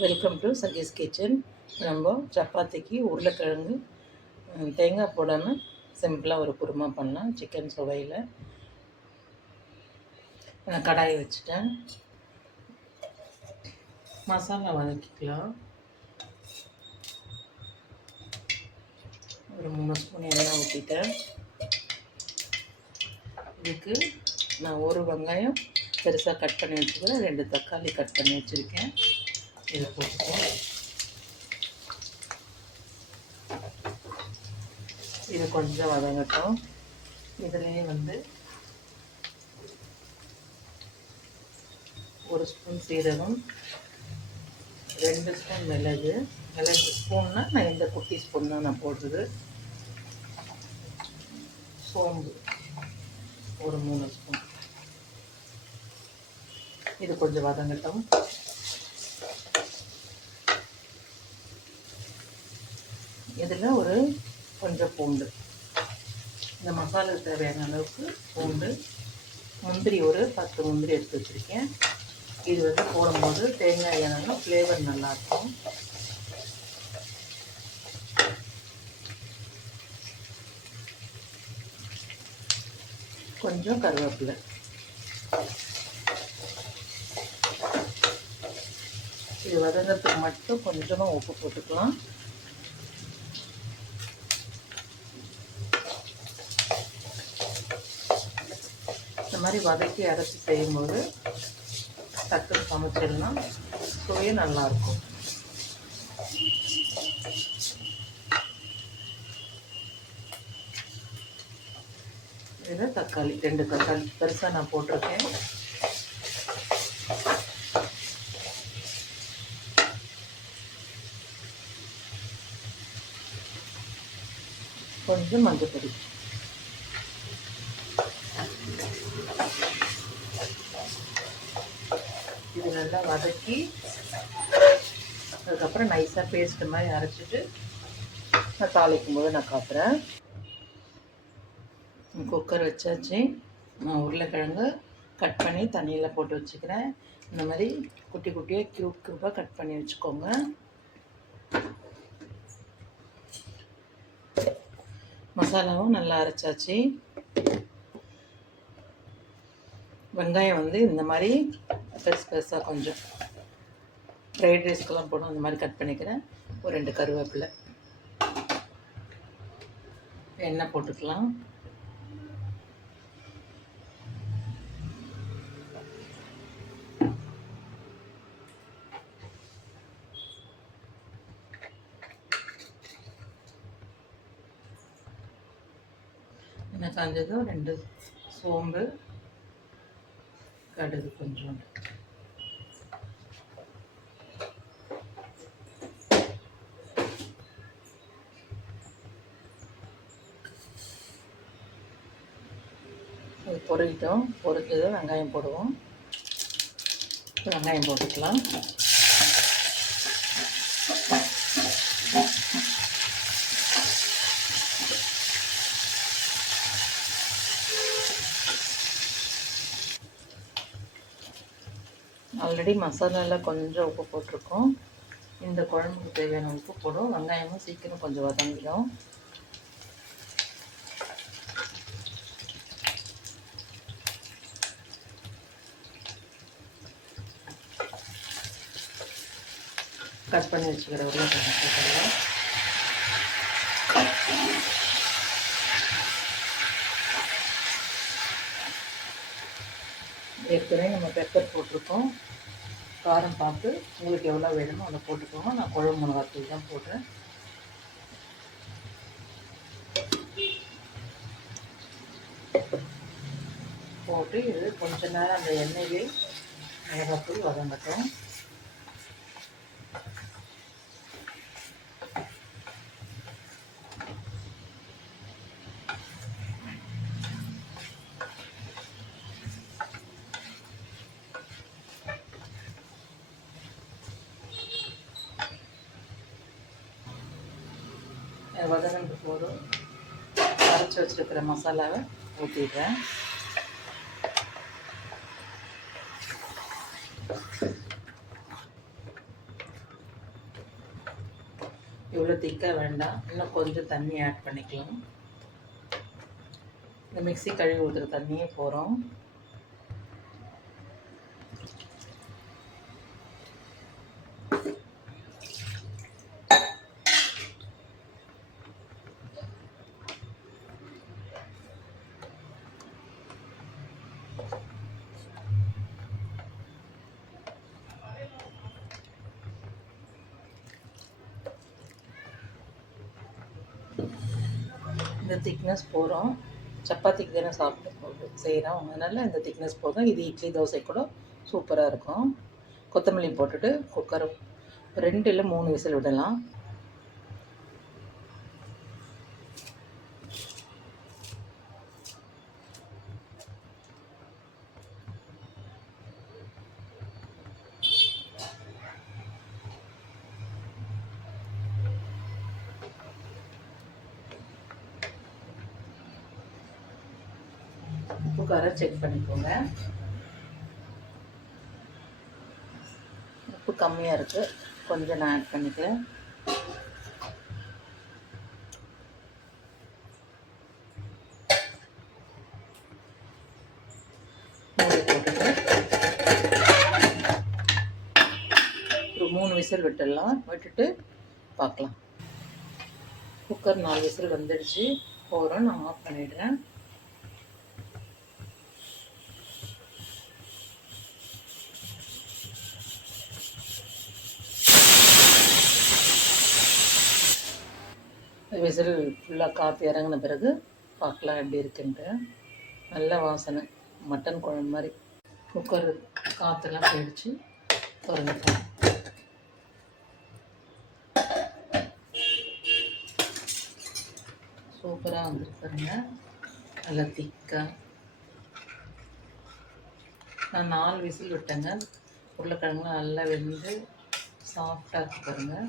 Welcome to Sanghis kitchen. நம்ம சப்பாத்திக்கு உருளைக்கிழங்கு தேங்காய் போடாமல் சிம்பிளாக ஒரு குருமா பண்ணலாம். சிக்கன் சுவையில் நான் கடாயை வச்சுட்டேன். மசாலா வதக்கிக்கலாம். ஒரு 3 ஸ்பூன் எண்ணெய் ஊற்றிட்டேன். இதுக்கு நான் ஒரு வெங்காயம் பெருசாக கட் பண்ணி வச்சுக்கிறேன், 2 தக்காளி கட் பண்ணி வச்சுருக்கேன். இதை போட்டுக்கோம். இது கொஞ்சம் வதங்கட்டும். இதுலேயே ஒரு ஸ்பூன் சீரகம், 2 ஸ்பூன் மிளகு ஸ்பூன்னா நான் இந்த குட்டி ஸ்பூன் தான் நான் போடுறது. சோம்பு ஒரு 3 ஸ்பூன். இது கொஞ்சம் வதங்கட்டும். இதில் ஒரு கொஞ்சம் பூண்டு, இந்த மசாலாவுக்கு தேவையான அளவுக்கு பூண்டு, முந்திரி ஒரு 10 முந்திரி எடுத்து வச்சுருக்கேன். இது போடும்போது தேங்காய் எண்ணெய் ஃப்ளேவர் நல்லாயிருக்கும். கொஞ்சம் கருவேப்பிலை. இது வதங்கிறதுக்கு மட்டும் கொஞ்சமாக உப்பு போட்டுக்கலாம். இந்த மாதிரி வதக்கி அரைச்சி செய்யும்போது டக்குன்னு சமைச்சிடலாம், சுவையும் நல்லாயிருக்கும். இதில் தக்காளி 2 தக்காளி பெருசாக நான் போட்டிருக்கேன். கொஞ்சம் மஞ்சள் பொடி. இது நல்லா வதக்கி அதுக்கப்புறம் நைஸாக பேஸ்ட் மாதிரி அரைச்சிட்டு நான் தாளிக்கும் போது நான் காட்டுறேன். குக்கர் வச்சாச்சு. நான் உருளைக்கிழங்கு கட் பண்ணி தண்ணியில் போட்டு வச்சுக்கிறேன். இந்த மாதிரி குட்டி குட்டியாக க்யூபாக கட் பண்ணி வச்சுக்கோங்க. மசாலாவும் நல்லா அரைச்சாச்சு. வெங்காயம் இந்த மாதிரி பெருசாக கொஞ்சம் ஃப்ரைட் ரைஸ்க்கெல்லாம் போடும் அந்த மாதிரி கட் பண்ணிக்கிறேன். ஒரு 2 கருவேப்பிலை. எண்ணெய் போட்டுக்கலாம். எண்ணெய் காஞ்சதும் 2 சோம்பு, கடுகு கொஞ்சம், அது பொரிக்கிட்டோம். பொரிச்சது வெங்காயம் போடுவோம். வெங்காயம் போட்டுக்கலாம். ஆல்ரெடி மசாலாவில் கொஞ்சம் உப்பு போட்டிருக்கோம். இந்த குழம்புக்கு தேவையான உப்பு போடும். வெங்காயமும் சீக்கிரம் கொஞ்சம் வதங்கிடும். கட் பண்ணி வச்சுக்கிற உருளைக்கிழங்கு போட்டுக்கலாம். ஏற்கனவே நம்ம பெப்பர் போட்டிருக்கோம். காரம் பார்த்து உங்களுக்கு எவ்வளோ வேணுமோ அதை போட்டுக்கோங்க. நான் குழம்பு மிளகாத்தூள் தான் போடுறேன். போட்டு இது கொஞ்ச நேரம் அந்த எண்ணெயிலே மிளகாத்தூள் வதங்கட்டும். வதங்கிட்டு போதும். அரைச்சி வச்சுருக்கிற மசாலாவை ஊற்றிடுறேன். இவ்வளோ திக்காக வேண்டாம், இன்னும் கொஞ்சம் தண்ணி ஆட் பண்ணிக்கலாம். இந்த மிக்ஸி கழுவி ஊற்றுற தண்ணியே போகிறோம். இந்த திக்னஸ் போகிறோம். சப்பாத்திக்கு தானே சாப்பிட்டு செய்கிறோம், அதனால் இந்த திக்னஸ் போதும். இது இட்லி தோசை கூட சூப்பராக இருக்கும். கொத்தமல்லி போட்டுட்டு குக்கர் 2 இல்லை 3 விசில் விடலாம். உப்பு செக் பண்ணிக்கோங்க. உப்பு கம்மியாக இருக்குது, கொஞ்சம் நான் ஆட் பண்ணிக்கிறேன். மூடி போட்டுட்டு ஒரு 3 விசில் விட்டுடலாம். விட்டுட்டு பார்க்கலாம். குக்கர் 4 விசில் வந்துடுச்சு, போகிறோம். நான் ஆஃப் பண்ணிடுறேன். விசில் ஃபுல்லாக காற்று இறங்கின பிறகு பார்க்கலாம் எப்படி இருக்குன்ட்டு. நல்ல வாசனை, மட்டன் குழம்பு மாதிரி. குக்கர் காற்றெல்லாம் போயிடுச்சு, திறந்துக்கலாம். சூப்பராக வந்துருக்குறேங்க, நல்லா திக்காக. நான் 4 விசில் விட்டேங்க. உருளைக்கிழங்குலாம் நல்லா வெந்து சாஃப்டாக இருக்கு பாருங்கள்,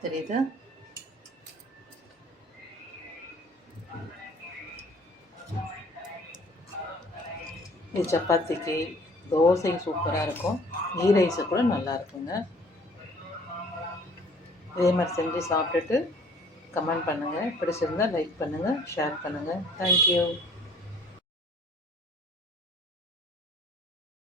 தெரியுதா? இது சப்பாத்திக்கு தோசை சூப்பராக இருக்கும், கீ ரைஸு கூட நல்லா இருக்குங்க. இதே மாதிரி செஞ்சு சாப்பிட்டுட்டு கமெண்ட் பண்ணுங்கள். பிடிச்சிருந்தால் லைக் பண்ணுங்கள், ஷேர் பண்ணுங்கள். தேங்க்யூ.